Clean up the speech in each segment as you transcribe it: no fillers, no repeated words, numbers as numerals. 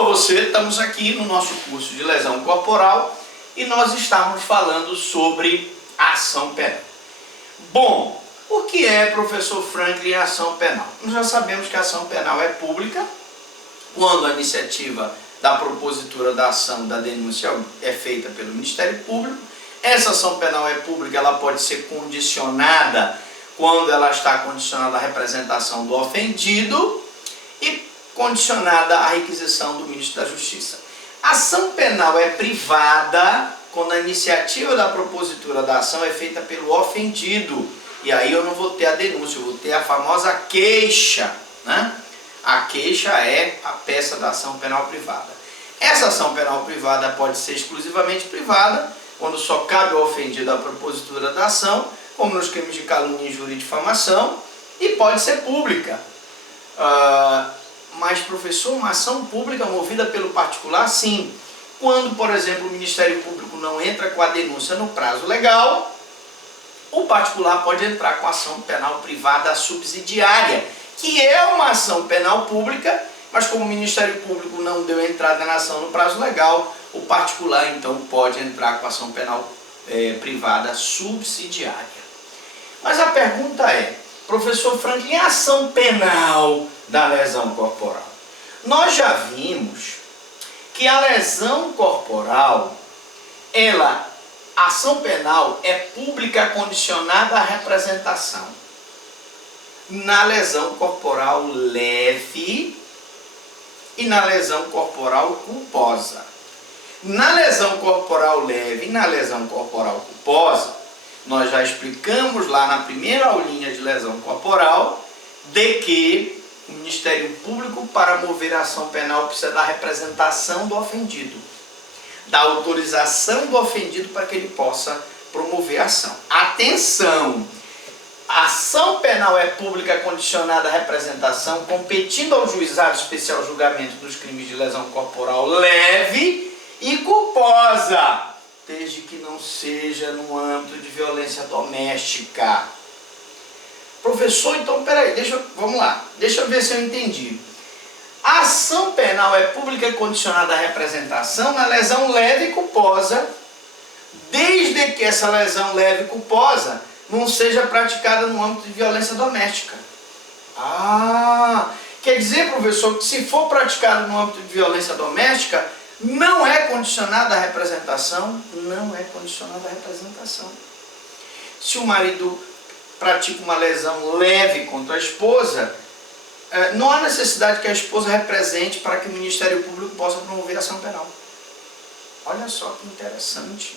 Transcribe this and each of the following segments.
Alô você, estamos aqui no nosso curso de lesão corporal e nós estamos falando sobre ação penal. Bom, o que é, professor Franklin, ação penal? Nós já sabemos que a ação penal é pública quando a iniciativa da propositura da ação da denúncia é feita pelo Ministério Público. Essa ação penal é pública, ela pode ser condicionada quando ela está condicionada à representação do ofendido e condicionada à requisição do Ministro da Justiça. A ação penal é privada quando a iniciativa da propositura da ação é feita pelo ofendido. E aí eu não vou ter a denúncia, eu vou ter a famosa queixa, né? A queixa é a peça da ação penal privada. Essa ação penal privada pode ser exclusivamente privada, quando só cabe ao ofendido a propositura da ação, como nos crimes de calúnia, injúria e difamação, e pode ser pública. Mas, professor, uma ação pública movida pelo particular, sim. Quando, por exemplo, o Ministério Público não entra com a denúncia no prazo legal, o particular pode entrar com a ação penal privada subsidiária, que é uma ação penal pública, mas como o Ministério Público não deu entrada na ação no prazo legal, o particular, então, pode entrar com a ação penal privada subsidiária. Mas a pergunta é, professor Franklin, a ação penal da lesão corporal? Nós já vimos que a lesão corporal, a ação penal é pública condicionada à representação. Na lesão corporal leve e na lesão corporal culposa. Na lesão corporal leve e na lesão corporal culposa, nós já explicamos lá na primeira aulinha de lesão corporal de que o Ministério Público, para mover a ação penal, precisa da representação do ofendido, da autorização do ofendido para que ele possa promover a ação. Atenção! A ação penal é pública condicionada à representação, competindo ao juizado especial julgamento dos crimes de lesão corporal leve e culposa, desde que não seja no âmbito de violência doméstica. Professor, então, peraí, vamos lá, deixa eu ver se eu entendi. A ação penal é pública condicionada à representação na lesão leve e culposa, desde que essa lesão leve e culposa não seja praticada no âmbito de violência doméstica. Quer dizer, professor, que se for praticado no âmbito de violência doméstica, não é condicionada à representação? Não é condicionada à representação. Se o marido pratica uma lesão leve contra a esposa, não há necessidade que a esposa represente para que o Ministério Público possa promover a ação penal. Olha só que interessante.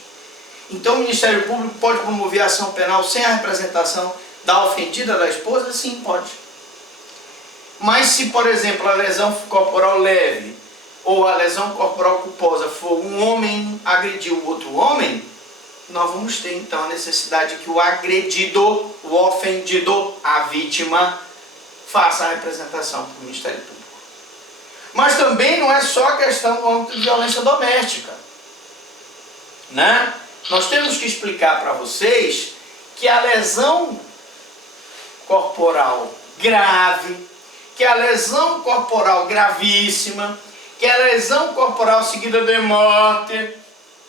Então o Ministério Público pode promover a ação penal sem a representação da ofendida da esposa? Sim, pode. Mas se, por exemplo, a lesão corporal leve ou a lesão corporal culposa for um homem agredir o outro homem, nós vamos ter então a necessidade que o agredido, o ofendido, a vítima, faça a representação para o Ministério Público. Mas também não é só a questão do âmbito de violência doméstica, né? Nós temos que explicar para vocês que a lesão corporal grave, que a lesão corporal gravíssima, que a lesão corporal seguida de morte,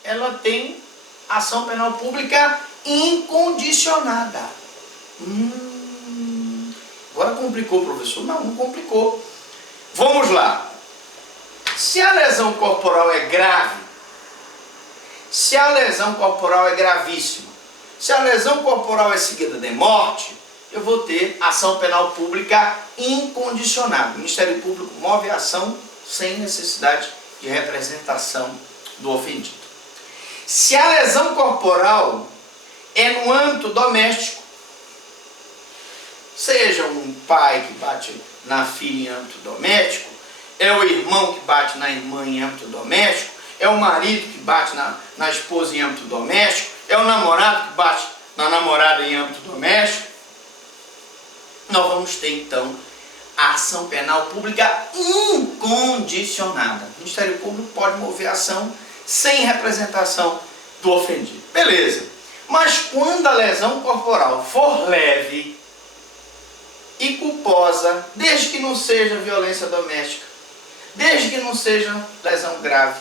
ela tem ação penal pública incondicionada. Agora complicou, professor? Não, não complicou. Vamos lá. Se a lesão corporal é grave, se a lesão corporal é gravíssima, se a lesão corporal é seguida de morte, eu vou ter ação penal pública incondicionada. O Ministério Público move a ação sem necessidade de representação do ofendido. Se a lesão corporal é no âmbito doméstico, seja um pai que bate na filha em âmbito doméstico, é o irmão que bate na irmã em âmbito doméstico, é o marido que bate na esposa em âmbito doméstico, é o namorado que bate na namorada em âmbito doméstico, nós vamos ter então a ação penal pública incondicionada. O Ministério Público pode mover a ação sem representação do ofendido. Beleza. Mas quando a lesão corporal for leve e culposa, desde que não seja violência doméstica, desde que não seja lesão grave,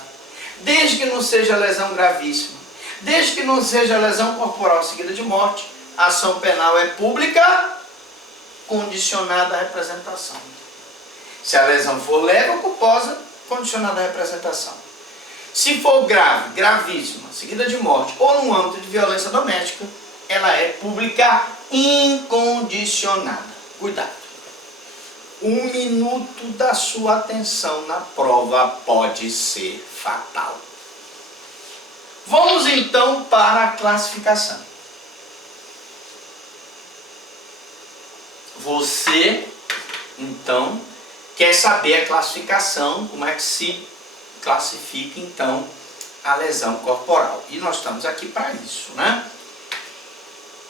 desde que não seja lesão gravíssima, desde que não seja lesão corporal seguida de morte, a ação penal é pública, condicionada à representação. Se a lesão for leve ou culposa, condicionada à representação. Se for grave, gravíssima, seguida de morte ou no âmbito de violência doméstica, ela é pública incondicionada. Cuidado. 1 minuto da sua atenção na prova pode ser fatal. Vamos então para a classificação. Você, então, quer saber a classificação, como é que se classifica, então, a lesão corporal. E nós estamos aqui para isso, né?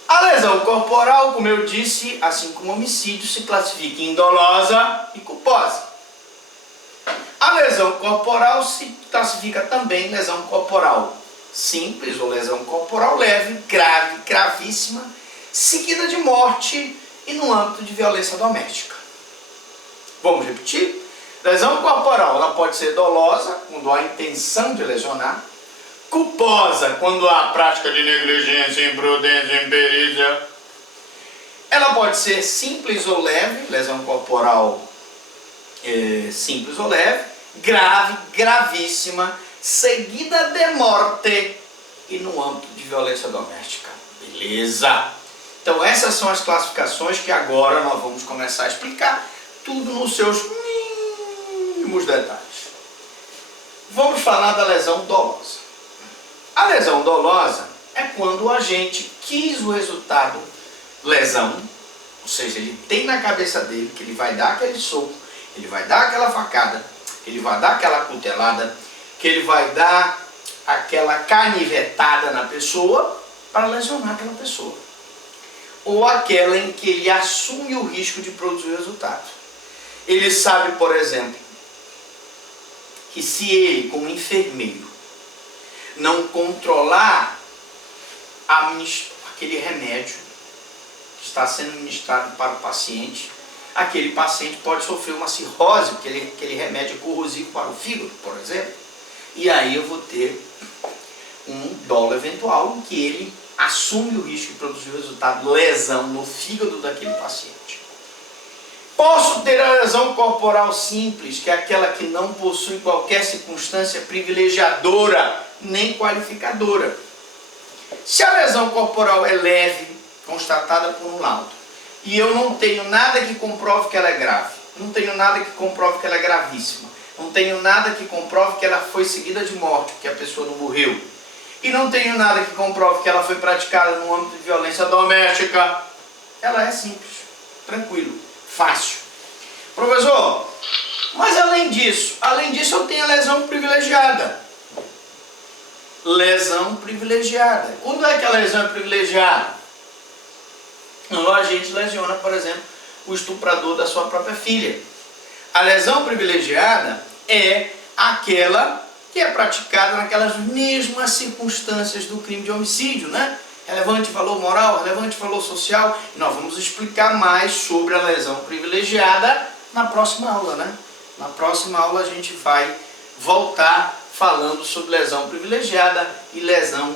A lesão corporal, como eu disse, assim como o homicídio, se classifica em dolosa e culposa. A lesão corporal se classifica também em lesão corporal simples ou lesão corporal leve, grave, gravíssima, seguida de morte e no âmbito de violência doméstica. Vamos repetir? Lesão corporal, ela pode ser dolosa, quando há intenção de lesionar, culposa, quando há prática de negligência, imprudência, imperícia. Ela pode ser simples ou leve, lesão corporal simples ou leve, grave, gravíssima, seguida de morte e no âmbito de violência doméstica. Beleza? Então essas são as classificações que agora nós vamos começar a explicar, tudo nos seus mínimos detalhes. Vamos falar da lesão dolosa. A lesão dolosa é quando o agente quis o resultado lesão, ou seja, ele tem na cabeça dele que ele vai dar aquele soco, ele vai dar aquela facada, ele vai dar aquela cutelada, que ele vai dar aquela canivetada na pessoa para lesionar aquela pessoa. Ou aquela em que ele assume o risco de produzir o resultado. Ele sabe, por exemplo, que se ele, como enfermeiro, não controlar aquele remédio que está sendo ministrado para o paciente, aquele paciente pode sofrer uma cirrose, porque aquele remédio é corrosivo para o fígado, por exemplo, e aí eu vou ter um dolo eventual em que ele assume o risco de produzir o resultado lesão no fígado daquele paciente. Posso ter a lesão corporal simples, que é aquela que não possui qualquer circunstância privilegiadora nem qualificadora. Se a lesão corporal é leve, constatada por um laudo, e eu não tenho nada que comprove que ela é grave, não tenho nada que comprove que ela é gravíssima, não tenho nada que comprove que ela foi seguida de morte, porque a pessoa não morreu, e não tenho nada que comprove que ela foi praticada no âmbito de violência doméstica, ela é simples, tranquilo, fácil. Professor, mas além disso eu tenho a lesão privilegiada. Lesão privilegiada. Quando é que a lesão é privilegiada? Quando a gente lesiona, por exemplo, o estuprador da sua própria filha. A lesão privilegiada é aquela que é praticada naquelas mesmas circunstâncias do crime de homicídio, né? Relevante valor moral, relevante valor social. E nós vamos explicar mais sobre a lesão privilegiada na próxima aula, né? Na próxima aula a gente vai voltar falando sobre lesão privilegiada e lesão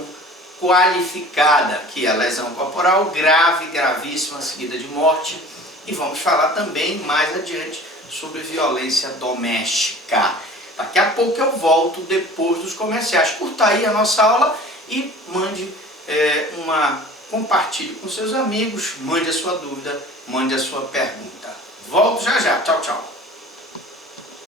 qualificada, que é a lesão corporal grave, gravíssima, seguida de morte. E vamos falar também mais adiante sobre violência doméstica. Daqui a pouco eu volto depois dos comerciais. Curta aí a nossa aula e mande compartilhe com seus amigos, mande a sua dúvida, mande a sua pergunta. Volto já já. Tchau, tchau.